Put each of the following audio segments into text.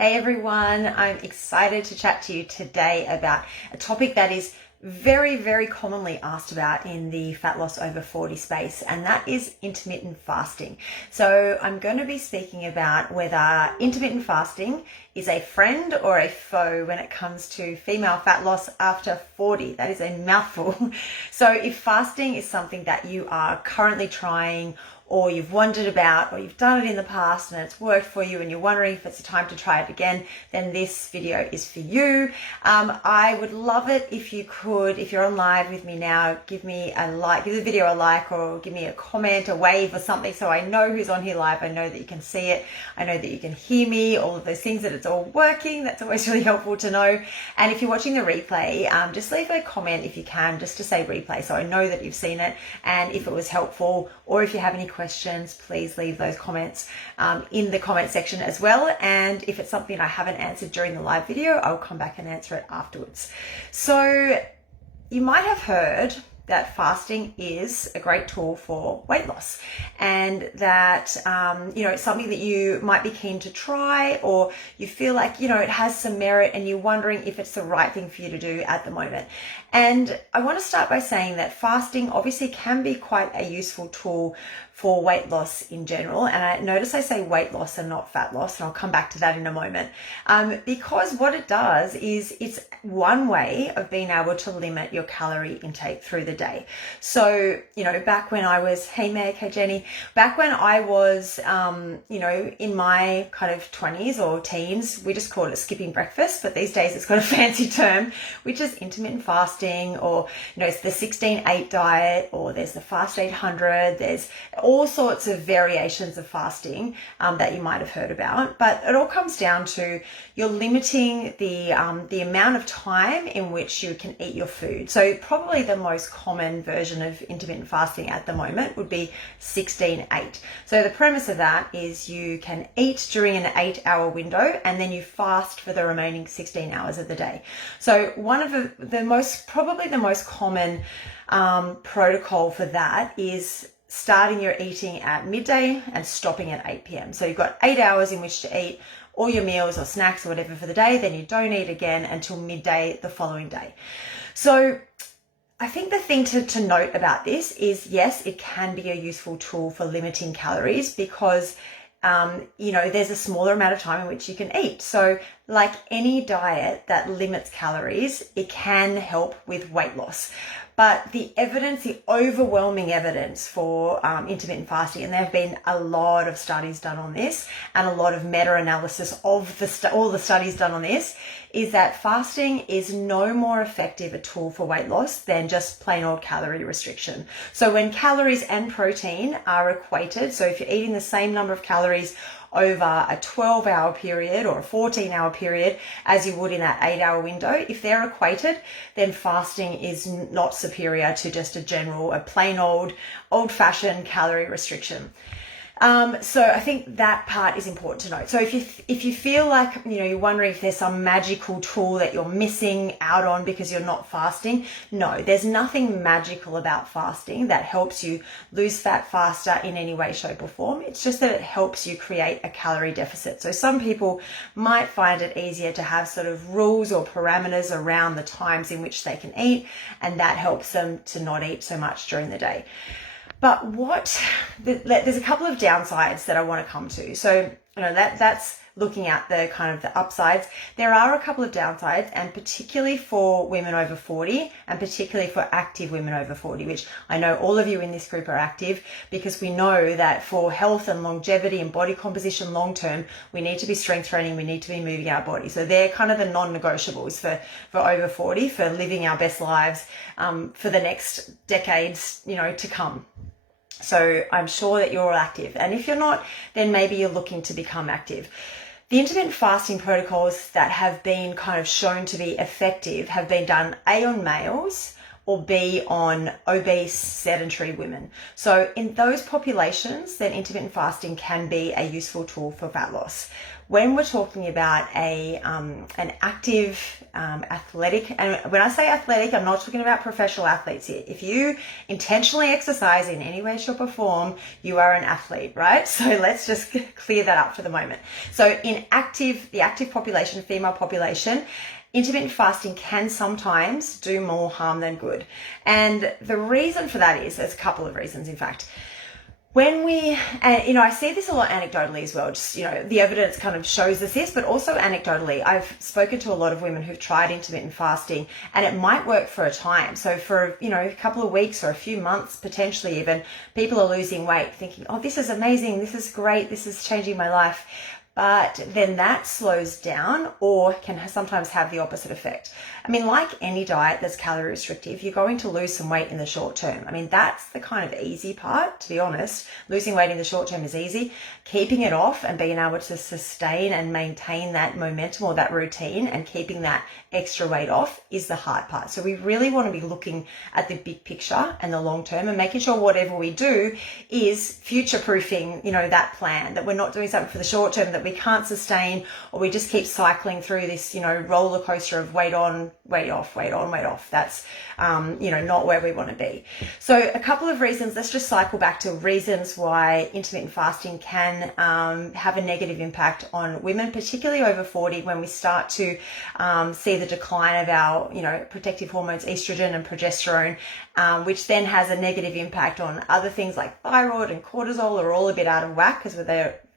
Hey everyone, I'm excited to chat to you today about a topic that is very, very commonly asked about in the fat loss over 40 space, and that is intermittent fasting. So I'm going to be speaking about whether intermittent fasting is a friend or a foe when it comes to female fat loss after 40. That is a mouthful. So if fasting is something that you are currently trying, or you've wondered about, or you've done it in the past and it's worked for you and you're wondering if it's a time to try it again, then this video is for you. I would love it if you could, if you're on live with me now, give me a like, give the video a like, or give me a comment, a wave or something, so I know who's on here live. I know that you can see it. I know that you can hear me, all of those things, that it's all working. That's always really helpful to know. And if you're watching the replay, just leave a comment if you can, just to say replay, so I know that you've seen it. And if it was helpful, or if you have any questions, please leave those comments in the comment section as well. And if it's something I haven't answered during the live video, I'll come back and answer it afterwards. So you might have heard that fasting is a great tool for weight loss, and that it's something that you might be keen to try, or you feel like it has some merit and you're wondering if it's the right thing for you to do at the moment. And I want to start by saying that fasting obviously can be quite a useful tool for weight loss in general. And I notice I say weight loss and not fat loss, and I'll come back to that in a moment. Because what it does is it's one way of being able to limit your calorie intake through the day. So, back when I was, hey Meg, hey Jenny, back when I was, in my kind of 20s or teens, we just called it skipping breakfast, but these days it's got a fancy term, which is intermittent fasting, or, it's the 16-8 diet, or there's the fast 800, there's all sorts of variations of fasting that you might have heard about. But it all comes down to you're limiting the amount of time in which you can eat your food. So probably the most common version of intermittent fasting at the moment would be 16-8. So the premise of that is you can eat during an 8-hour window, and then you fast for the remaining 16 hours of the day. So one of the most common protocol for that is starting your eating at midday and stopping at 8 p.m. So you've got 8 hours in which to eat all your meals or snacks or whatever for the day, then you don't eat again until midday the following day. So I think the thing to note about this is, yes, it can be a useful tool for limiting calories, because there's a smaller amount of time in which you can eat. So like any diet that limits calories, it can help with weight loss. But the overwhelming evidence for intermittent fasting, and there have been a lot of studies done on this and a lot of meta-analysis of all the studies done on this, is that fasting is no more effective a tool for weight loss than just plain old calorie restriction. So when calories and protein are equated, so if you're eating the same number of calories over a 12-hour period or a 14-hour period as you would in that 8-hour window, if they're equated, then fasting is not superior to just a plain old-fashioned calorie restriction. So I think that part is important to note. So if you feel like, you're wondering if there's some magical tool that you're missing out on because you're not fasting, no, there's nothing magical about fasting that helps you lose fat faster in any way, shape or form. It's just that it helps you create a calorie deficit. So some people might find it easier to have sort of rules or parameters around the times in which they can eat, and that helps them to not eat so much during the day. But there's a couple of downsides that I want to come to. So, that's looking at the kind of the upsides. There are a couple of downsides, and particularly for women over 40, and particularly for active women over 40, which I know all of you in this group are active, because we know that for health and longevity and body composition long-term, we need to be strength training, we need to be moving our body. So they're kind of the non-negotiables for over 40, for living our best lives for the next decades, to come. So I'm sure that you're all active. And if you're not, then maybe you're looking to become active. The intermittent fasting protocols that have been kind of shown to be effective have been done A, on males, or B, on obese sedentary women. So in those populations, then intermittent fasting can be a useful tool for fat loss. when we're talking about an active, athletic, and when I say athletic, I'm not talking about professional athletes here. If you intentionally exercise in any way, shape or form, you are an athlete, right? So let's just clear that up for the moment. So in the active population, female population, intermittent fasting can sometimes do more harm than good. And the reason for that is, there's a couple of reasons, in fact. When I see this a lot anecdotally as well, just, the evidence kind of shows us this, but also anecdotally, I've spoken to a lot of women who've tried intermittent fasting and it might work for a time. So for, a couple of weeks or a few months, potentially even, people are losing weight thinking, oh, this is amazing. This is great. This is changing my life. But then that slows down or can sometimes have the opposite effect. I mean, like any diet that's calorie restrictive, you're going to lose some weight in the short term. I mean, that's the kind of easy part, to be honest. Losing weight in the short term is easy. Keeping it off and being able to sustain and maintain that momentum or that routine and keeping that extra weight off is the hard part. So we really want to be looking at the big picture and the long term and making sure whatever we do is future-proofing, that plan, that we're not doing something for the short term that we can't sustain, or we just keep cycling through this, roller coaster of weight on, weight off, weight on, weight off. That's, not where we want to be. So a couple of reasons, let's just cycle back to reasons why intermittent fasting can have a negative impact on women, particularly over 40, when we start to see the decline of our, protective hormones, estrogen and progesterone, which then has a negative impact on other things like thyroid and cortisol are all a bit out of whack because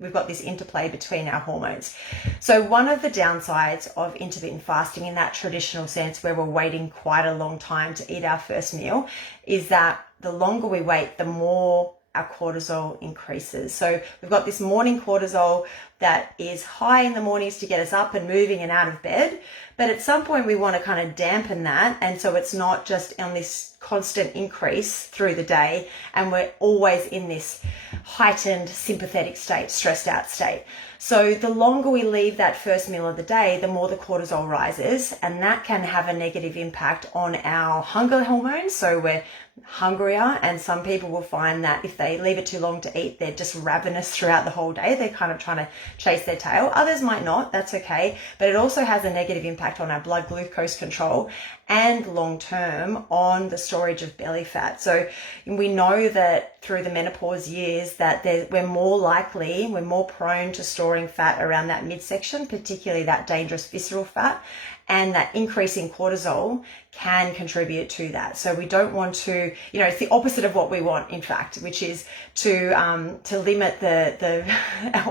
we've got this interplay between our hormones. So one of the downsides of intermittent fasting in that traditional sense, where we're waiting quite a long time to eat our first meal, is that the longer we wait, the more our cortisol increases. So we've got this morning cortisol that is high in the mornings to get us up and moving and out of bed. But at some point we want to kind of dampen that. And so it's not just on this constant increase through the day. And we're always in this heightened sympathetic state, stressed out state. So the longer we leave that first meal of the day, the more the cortisol rises. And that can have a negative impact on our hunger hormones. So we're hungrier, and some people will find that if they leave it too long to eat, they're just ravenous throughout the whole day. They're kind of trying to chase their tail. Others might not, that's okay, but it also has a negative impact on our blood glucose control and long term on the storage of belly fat. So we know that through the menopause years that we're more prone to storing fat around that midsection, particularly that dangerous visceral fat. And that increase in cortisol can contribute to that. So we don't want to, it's the opposite of what we want, in fact, which is to limit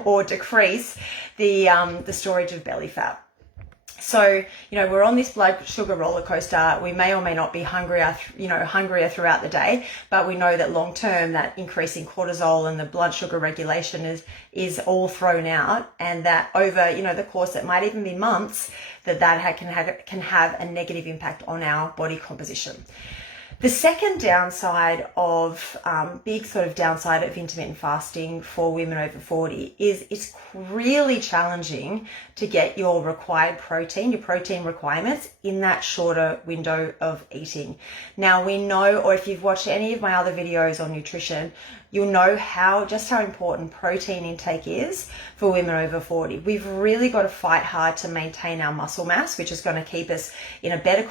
or decrease the storage of belly fat. So, we're on this blood sugar roller coaster. We may or may not be hungrier throughout the day, but we know that long term, that increase in cortisol and the blood sugar regulation is all thrown out, and that over, the course, it might even be months, that can have a negative impact on our body composition. The second downside big downside of intermittent fasting for women over 40 is it's really challenging to get your protein requirements in that shorter window of eating. Now we know, or if you've watched any of my other videos on nutrition, you'll know just how important protein intake is for women over 40. We've really got to fight hard to maintain our muscle mass, which is going to keep us in a better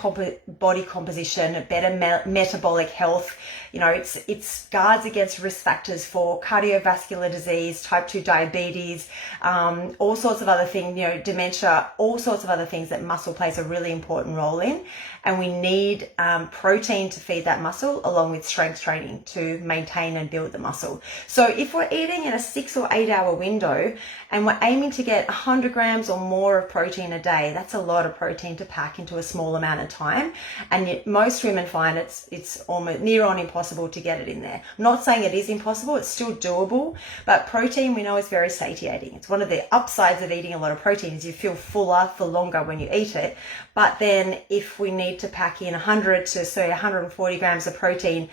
body composition, a better metabolic health. It's guards against risk factors for cardiovascular disease, type 2 diabetes, all sorts of other things, dementia, all sorts of other things that muscle plays a really important role in. And we need protein to feed that muscle along with strength training to maintain and build the muscle. So if we're eating in a 6 or 8 hour window and we're aiming to get 100 grams or more of protein a day, that's a lot of protein to pack into a small amount of time. And yet most women find it's almost near on impossible to get it in there. I'm not saying it is impossible, it's still doable, but protein we know is very satiating. It's one of the upsides of eating a lot of protein is you feel fuller for longer when you eat it. But then if we need to pack in 100 to say 140 grams of protein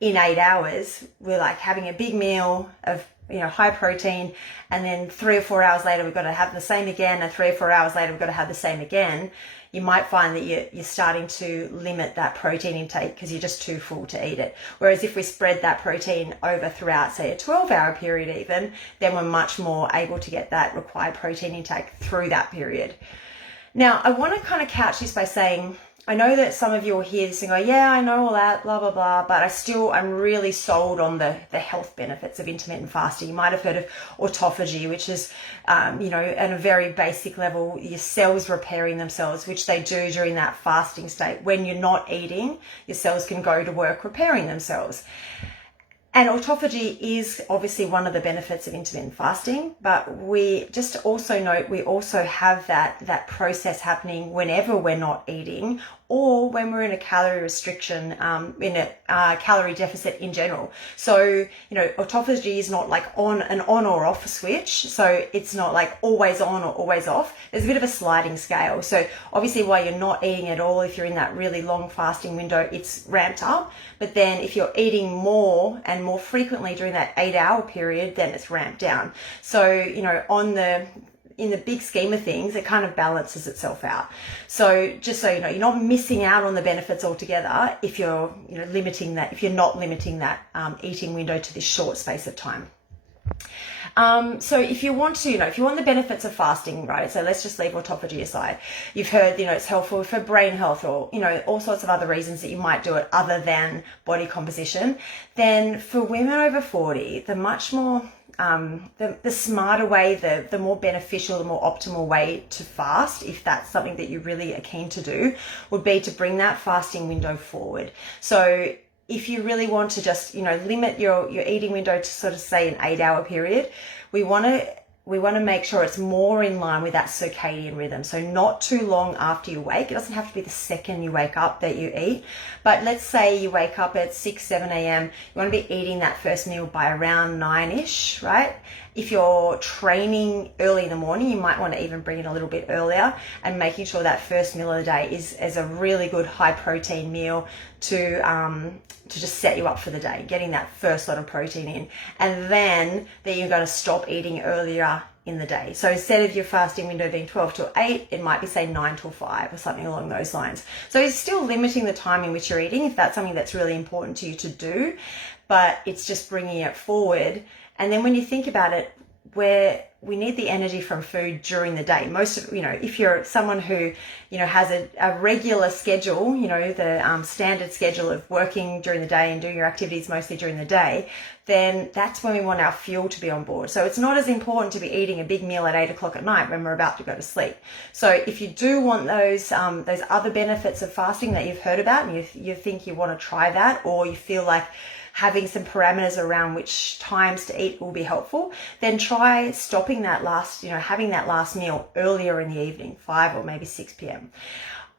in 8 hours, we're like having a big meal of high protein, and then 3 or 4 hours later we've got to have the same again, and 3 or 4 hours later we've got to have the same again, you might find that you're starting to limit that protein intake because you're just too full to eat it. Whereas if we spread that protein over throughout, say, a 12-hour period even, then we're much more able to get that required protein intake through that period. Now, I want to kind of couch this by saying, I know that some of you will hear this and go, yeah, I know all that, blah, blah, blah, but I'm really sold on the health benefits of intermittent fasting. You might have heard of autophagy, which is, at a very basic level, your cells repairing themselves, which they do during that fasting state. When you're not eating, your cells can go to work repairing themselves. And autophagy is obviously one of the benefits of intermittent fasting, but we just also note we also have that process happening whenever we're not eating, or when we're in a calorie restriction, in a calorie deficit in general. So, autophagy is not like an on or off switch. So it's not like always on or always off. There's a bit of a sliding scale. So obviously while you're not eating at all, if you're in that really long fasting window, it's ramped up. But then if you're eating more and more frequently during that 8-hour period, then it's ramped down. So, in the big scheme of things, it kind of balances itself out. So just so you know, you're not missing out on the benefits altogether if you're not limiting that eating window to this short space of time. So if you want the benefits of fasting, right? So let's just leave autophagy aside. You've heard, it's helpful for brain health, or, all sorts of other reasons that you might do it other than body composition. Then for women over 40, the much more the smarter way, the more beneficial, the more optimal way to fast, if that's something that you really are keen to do, would be to bring that fasting window forward. So if you really want to just, limit your eating window to sort of say an 8-hour period, we want to make sure it's more in line with that circadian rhythm. So not too long after you wake. It doesn't have to be the second you wake up that you eat. But let's say you wake up at 6, 7 a.m. You want to be eating that first meal by around 9-ish, right? If you're training early in the morning, you might want to even bring it a little bit earlier, and making sure that first meal of the day is a really good high protein meal to just set you up for the day, getting that first lot of protein in. And then you're going to stop eating earlier in the day. So instead of your fasting window being 12 till 8, it might be say 9 till 5 or something along those lines. So it's still limiting the time in which you're eating if that's something that's really important to you to do, but it's just bringing it forward. And then when you think about it, where we need the energy from food during the day. If you're someone who, has a regular schedule, the standard schedule of working during the day and doing your activities mostly during the day, then that's when we want our fuel to be on board. So it's not as important to be eating a big meal at 8 o'clock at night when we're about to go to sleep. So if you do want those other benefits of fasting that you've heard about, and you think you want to try that, or you feel like having some parameters around which times to eat will be helpful, then try stopping that having that last meal earlier in the evening, 5 or maybe 6 p.m.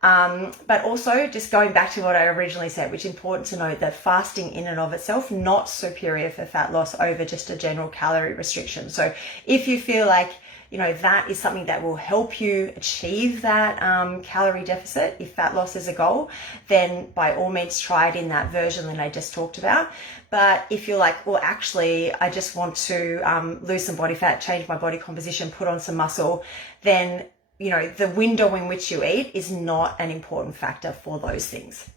But also just going back to what I originally said, which is important to note that fasting in and of itself, not superior for fat loss over just a general calorie restriction. So if you feel like that is something that will help you achieve that calorie deficit, if fat loss is a goal, then by all means try it in that version that I just talked about. But if you're like, well, actually, I just want to lose some body fat, change my body composition, put on some muscle, then the window in which you eat is not an important factor for those things.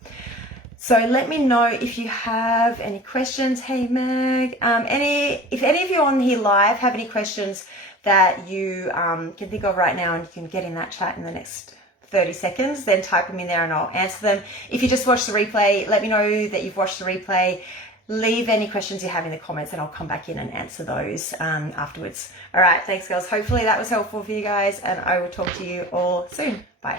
So let me know if you have any questions. Hey, Meg, if any of you on here live have any questions that you can think of right now and you can get in that chat in the next 30 seconds, then type them in there and I'll answer them. If you just watched the replay, let me know that you've watched the replay. Leave any questions you have in the comments and I'll come back in and answer those afterwards. All right, thanks, girls. Hopefully that was helpful for you guys, and I will talk to you all soon. Bye.